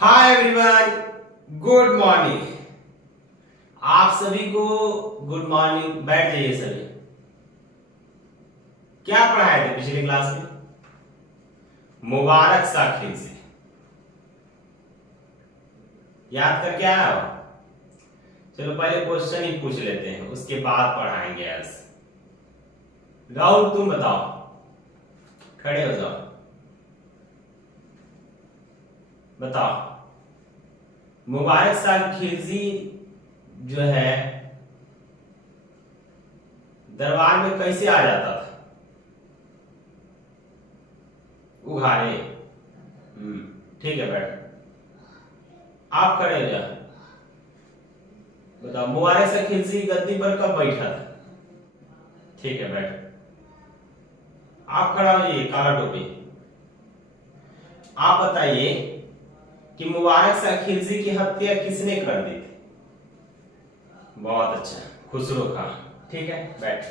Hi everyone, good morning. आप सभी को गुड मॉर्निंग। बैठ जाइए सभी। क्या पढ़ाए थे पिछली क्लास में? मुबारक सा खिलजी। याद करके आया हो? चलो पहले क्वेश्चन ही पूछ लेते हैं, उसके बाद पढ़ाएंगे। राहुल तुम बताओ, खड़े हो जाओ, बताओ। मुबारक सा खिलजी जो है दरबार में कैसे आ जाता था? उघाड़े। ठीक है, बैठ। आप खड़े हो जाओ, बताओ। मुबारक सा खिलजी गद्दी पर कब बैठा था? ठीक है, बैठ। आप खड़ा हो जाइए, काला टोपी। आप बताइए कि मुबारक सा खिलजी की हत्या किसने कर दी थी? बहुत अच्छा, खुसरो खान। ठीक है, बैठ।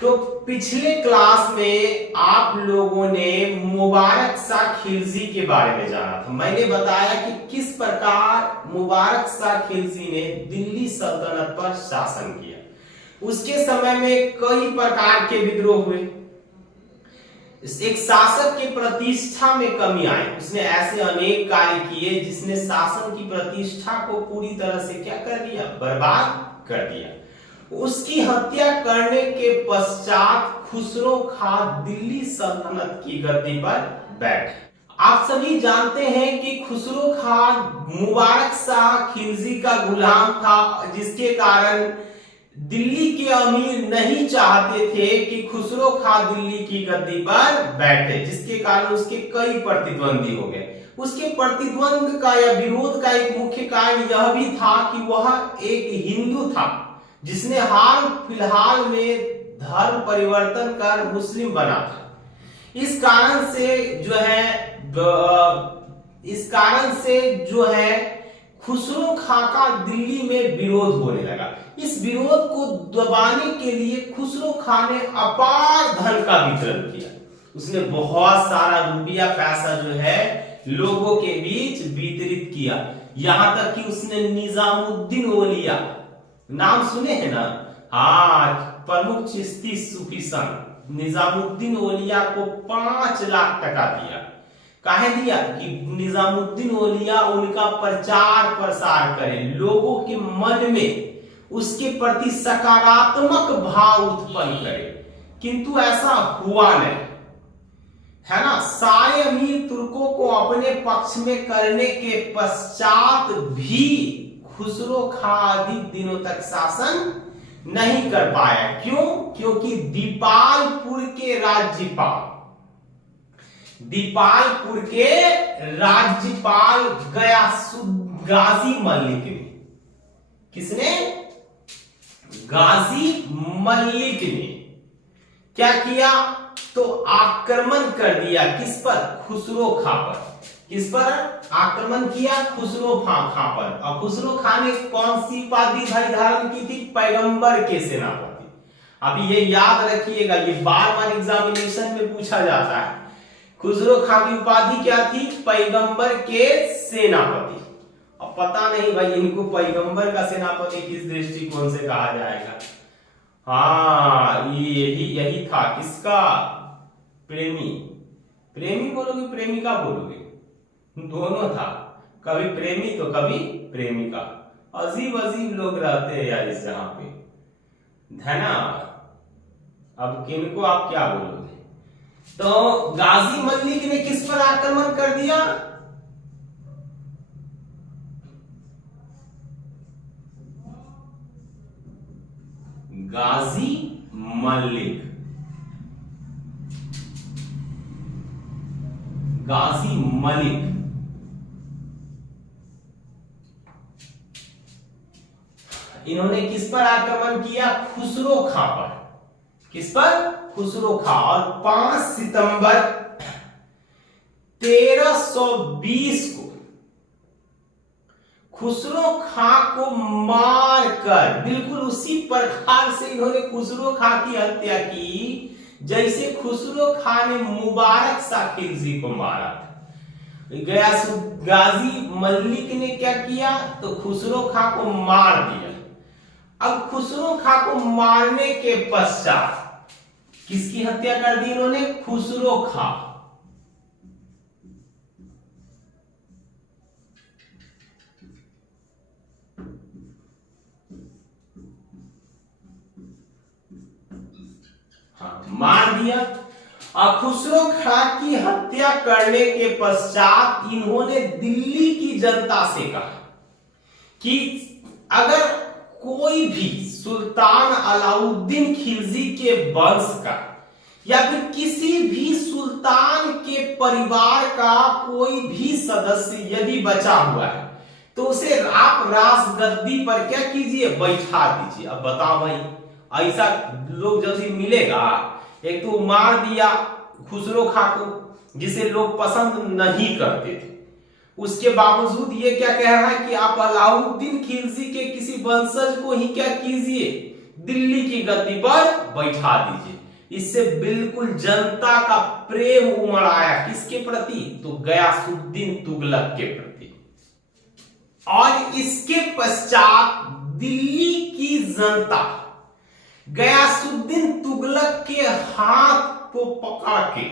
तो पिछले क्लास में आप लोगों ने मुबारक सा खिलजी के बारे में जाना था। मैंने बताया कि किस प्रकार मुबारक सा खिलजी ने दिल्ली सल्तनत पर शासन किया। उसके समय में कई प्रकार के विद्रोह हुए। एक शासक की प्रतिष्ठा में कमी आई। उसने ऐसे अनेक कार्य किए जिसने शासन की प्रतिष्ठा को पूरी तरह से क्या कर दिया? बर्बाद कर दिया। उसकी हत्या करने के पश्चात खुसरो खां दिल्ली सल्तनत की गद्दी पर बैठे। आप सभी जानते हैं कि खुसरो खां मुबारक शाह खिलजी का गुलाम था, जिसके कारण दिल्ली के अमीर नहीं चाहते थे कि खुसरो खां दिल्ली की गद्दी पर बैठे, जिसके कारण उसके कई प्रतिद्वंदी हो गए। उसके प्रतिद्वंद का या विरोध का एक मुख्य कारण यह भी था कि वह एक हिंदू था जिसने हाल फिलहाल में धर्म परिवर्तन कर मुस्लिम बना था। इस कारण से जो है खुसरो खां का दिल्ली में विरोध होने लगा। इस विरोध को दबाने के लिए खुसरो खां ने अपार धन का वितरण किया। उसने बहुत सारा रुपया पैसा जो है लोगों के बीच वितरित किया। यहां तक कि उसने निजामुद्दीन औलिया, नाम सुने हैं ना? हाँ, प्रमुख चिश्ती सूफी संत निजामुद्दीन औलिया को 5 लाख टका दिया। काहे दिया? कि निजामुद्दीन औलिया उनका प्रचार प्रसार करे, लोगों के मन में उसके प्रति सकारात्मक भाव उत्पन्न करे। किंतु ऐसा हुआ नहीं, है ना। सारे अमीर तुर्कों को अपने पक्ष में करने के पश्चात भी खुसरो खां अधिक दिनों तक शासन नहीं कर पाया। क्यों? क्योंकि दीपालपुर के राज्यपाल गाजी मलिक ने, किसने? गाजी मलिक ने क्या किया? तो आक्रमण कर दिया। किस पर? खुसरो खां पर। किस पर आक्रमण किया? खुसरो खां पर। और खुसरो खां ने कौन सी उपाधि भाई धारण की थी? पैगंबर के सेनापति। अब ये याद रखिएगा, ये बार एग्जामिनेशन में पूछा जाता है। खुसरो खां की उपाधि क्या थी? पैगंबर के सेनापति। अब पता नहीं भाई इनको पैगंबर का सेनापति किस दृष्टिकोण से कहा जाएगा। हाँ, यही था। किसका? प्रेमी बोलोगे, प्रेमिका बोलोगे, दोनों था। कभी प्रेमी तो कभी प्रेमिका। अजीब अजीब लोग रहते हैं यार इस जहां पे, है ना। अब किनको आप क्या बोलोगे? तो गाजी मलिक ने किस पर आक्रमण कर दिया? गाजी मलिक इन्होंने किस पर आक्रमण किया? खुसरो खां पर। किस पर? खुसरो खां। और 5 सितंबर 1320 को खुसरो खां को मारकर, बिल्कुल उसी प्रकार से इन्होंने खुसरो खां की हत्या की जैसे खुसरो खां ने मुबारक सा खिलजी को मारा था। गाजी मलिक ने क्या किया, तो खुसरो खां को मार दिया। अब खुसरो खां को मारने के पश्चात किसकी हत्या कर दी इन्होंने, खुसरो खां। हाँ, मार दिया। और खुसरो खां की हत्या करने के पश्चात इन्होंने दिल्ली की जनता से कहा कि अगर कोई भी सुल्तान अलाउद्दीन खिलजी के वंश का या फिर किसी भी सुल्तान के परिवार का कोई भी सदस्य यदि बचा हुआ है तो उसे आप राजगद्दी पर क्या कीजिए, बैठा दीजिए। अब बताओ भाई, ऐसा लोग जल्दी मिलेगा? एक तो मार दिया खुसरो खां को, जिसे लोग पसंद नहीं करते थे, उसके बावजूद ये क्या कह रहा है कि आप अलाउद्दीन खिलजी के किसी वंशज को ही क्या कीजिए, दिल्ली की गद्दी पर बैठा दीजिए। इससे बिल्कुल जनता का प्रेम उमड़ आया किसके प्रति, तो गयासुद्दीन तुगलक के प्रति। और इसके पश्चात दिल्ली की जनता गयासुद्दीन तुगलक के हाथ को पकड़ के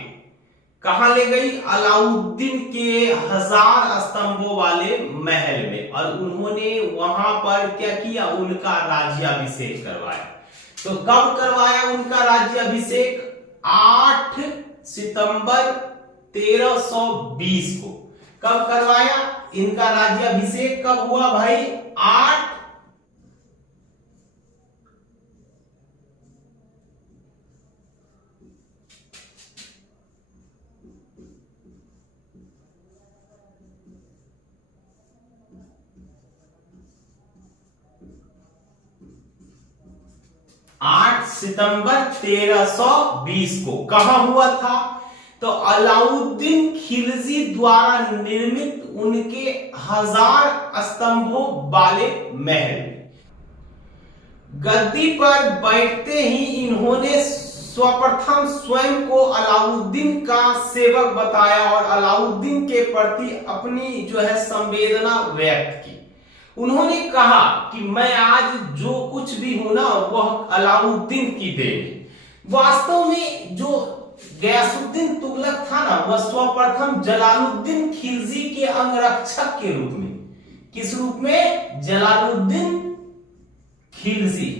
कहां ले गई, अलाउद्दीन के 1000 स्तंभों वाले महल में, और उन्होंने वहां पर क्या किया, उनका राज्याभिषेक करवाया। तो कब करवाया उनका राज्याभिषेक, 8 सितंबर 1320 को। कब करवाया इनका राज्याभिषेक, कब हुआ भाई, 8 सितंबर 1320 को। कहां हुआ था, तो अलाउद्दीन खिलजी द्वारा निर्मित उनके 1000 स्तंभों वाले महल में। गद्दी पर बैठते ही इन्होंने सर्वप्रथम स्वयं को अलाउद्दीन का सेवक बताया और अलाउद्दीन के प्रति अपनी जो है संवेदना व्यक्त की। उन्होंने कहा कि मैं आज जो कुछ भी हूं ना वह अलाउद्दीन की देन है। वास्तव में जो गयासुद्दीन तुगलक था ना, वह सर्वप्रथम जलालुद्दीन खिलजी के अंगरक्षक के रूप में, किस रूप में, जलालुद्दीन खिलजी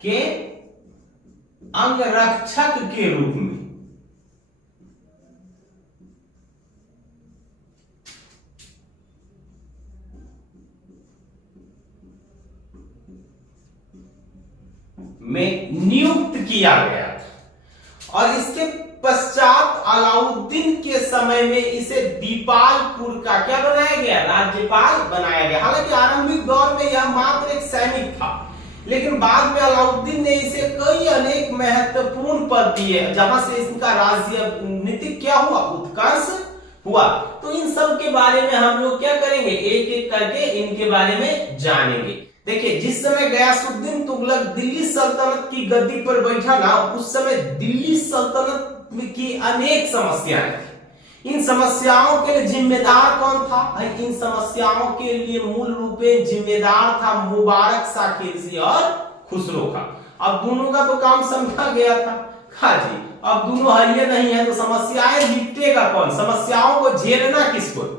के अंगरक्षक के रूप में नियुक्त किया गया था। और इसके पश्चात अलाउद्दीन के समय में इसे दीपालपुर का क्या बनाया गया, राज्यपाल बनाया गया। हालांकि आरंभिक दौर में यह मात्र एक सैनिक था, लेकिन बाद में अलाउद्दीन ने इसे कई अनेक महत्वपूर्ण पद दिए, जहां से इसका राजनीतिक क्या हुआ, उत्कर्ष हुआ। तो इन सब के बारे में हम लोग क्या करेंगे, एक एक करके इनके बारे में जानेंगे। देखिए, जिस समय गयासुद्दीन तुगलक दिल्ली सल्तनत की गद्दी पर बैठा ना, उस समय दिल्ली सल्तनत की अनेक समस्याएं थी। इन समस्याओं के लिए जिम्मेदार कौन था, इन समस्याओं के लिए मूल रूप में जिम्मेदार था मुबारक शाह खिलजी और खुसरो खां। अब दोनों का तो काम समझा गया था। हाँ जी, अब दोनों हरिये नहीं है तो समस्याएं निपटेगा कौन, समस्याओं को झेलना किसको,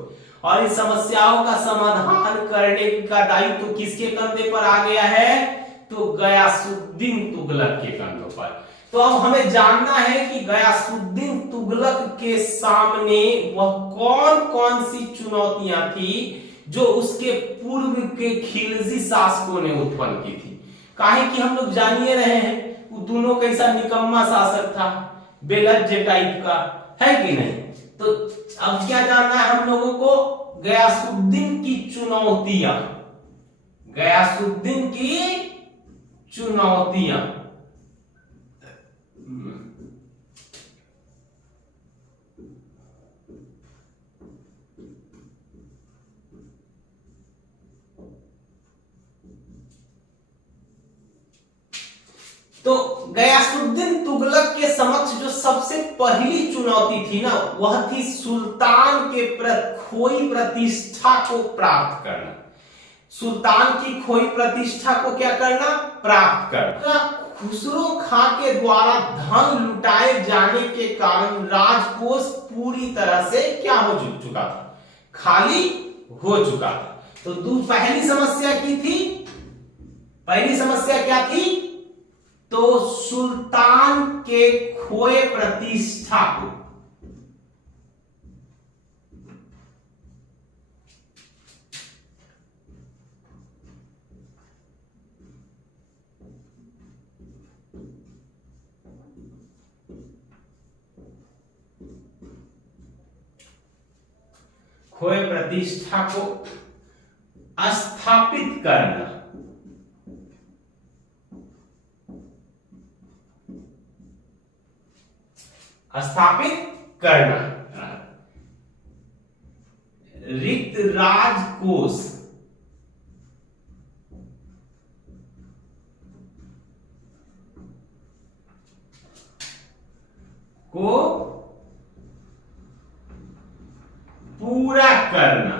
और इस समस्याओं का समाधान करने का दायित्व तो किसके कंधे पर आ गया है, तो गयासुद्दीन तुगलक के कंधों पर। तो अब हमें जानना है कि गयासुद्दीन तुगलक के सामने वह कौन कौन सी चुनौतियां थी जो उसके पूर्व के खिलजी शासकों ने उत्पन्न की थी। काहे कि हम लोग जानिए रहे हैं वो दोनों कैसा निकम्मा शासक था, बेलज्जे टाइप का, है कि नहीं। तो अब क्या जानना है हम लोगों को, गयासुद्दीन की चुनौतियां, गयासुद्दीन की चुनौतियां। तो गयासुद्दीन तुगलक के समक्ष जो सबसे पहली चुनौती थी ना, वह थी सुल्तान के खोई प्रतिष्ठा को प्राप्त करना। सुल्तान की खोई प्रतिष्ठा को क्या करना? प्राप्त करना। खुसरो खां के द्वारा धन लुटाए जाने के कारण राजकोष पूरी तरह से क्या हो चुका था? खाली हो चुका था। तो पहली समस्या की थी, पहली समस्या क्या थी? तो सुल्तान के खोए प्रतिष्ठा को खोए प्रतिष्ठा को स्थापित करना। स्थापित करना। रिक्त राजकोष को पूरा करना।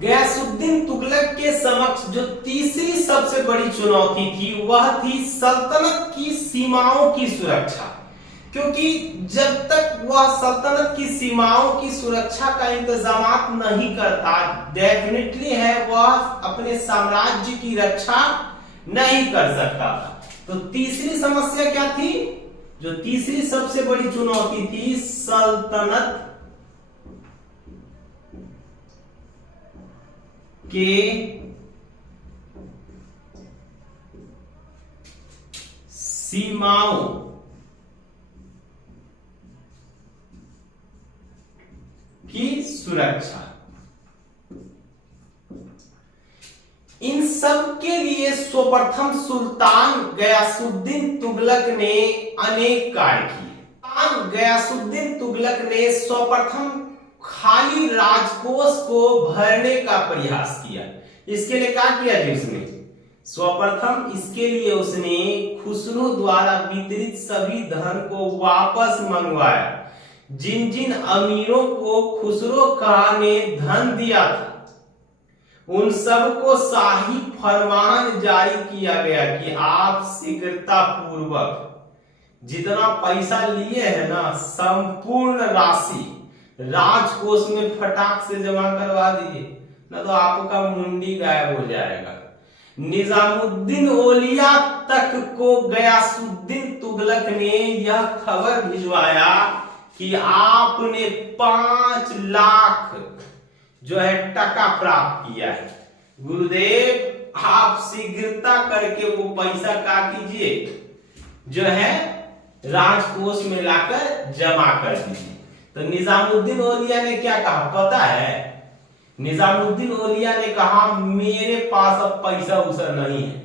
गयासुद्दीन तुगलक के समक्ष जो तीसरी सबसे बड़ी चुनौती थी वह थी सल्तनत की सीमाओं की सुरक्षा। क्योंकि जब तक वह सल्तनत की सीमाओं की सुरक्षा का इंतजाम नहीं करता, डेफिनेटली है वह अपने साम्राज्य की रक्षा नहीं कर सकता था। तो तीसरी समस्या क्या थी? जो तीसरी सबसे बड़ी चुनौती थी, सल्तनत के सीमाओं की सुरक्षा। इन सब के लिए सर्वप्रथम सुल्तान गयासुद्दीन तुगलक ने अनेक कार्य किए। सुल्तान गयासुद्दीन तुगलक ने सर्वप्रथम खाली राजकोष को भरने का प्रयास किया। इसके लिए क्या किया जी उसने? सर्वप्रथम इसके लिए उसने खुसरो द्वारा वितरित सभी धन को वापस मंगवाया। जिन जिन अमीरों को खुसरो खां ने धन दिया था, उन सबको शाही फरमान जारी किया गया कि आप शीघ्रता पूर्वक जितना पैसा लिए है ना, संपूर्ण राशि राजकोष में फटाक से जमा करवा दीजिए, ना तो आपका मुंडी गायब हो जाएगा। निजामुद्दीन औलिया तक को गयासुद्दीन तुगलक ने यह खबर भिजवाया कि आपने 5 लाख जो है टका प्राप्त किया है। गुरुदेव आप शीघ्रता करके वो पैसा क्या कीजिए, जो है राजकोष में लाकर जमा कर दीजिए। तो निजामुद्दीन औलिया ने क्या कहा पता है? निजामुद्दीन औलिया ने कहा मेरे पास अब पैसा उसा नहीं है।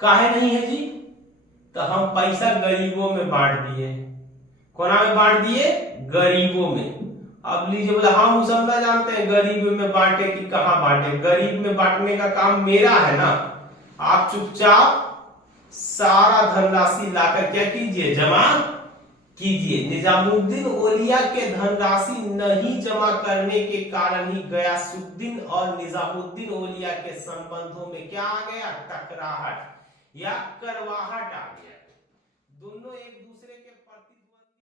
काहे नहीं है जी? तो हम पैसा गरीबों में बांट दिए। कोना में बांट दिए? गरीबों में। अब लीजिए, बोला हम उस ना जानते हैं गरीब में बांटे कि कहां बांटे। गरीब में बांटने का काम मेरा है ना। आप चुपचाप सारा धनराशि लाकर क्या कीजिए, जमा कीजिए। निजामुद्दीन औलिया के धनराशि नहीं जमा करने के कारण ही गयासुद्दीन और निजामुद्दीन औलिया के संबंधों में क्या आ गया? टकराहट या करवाहट आ गया।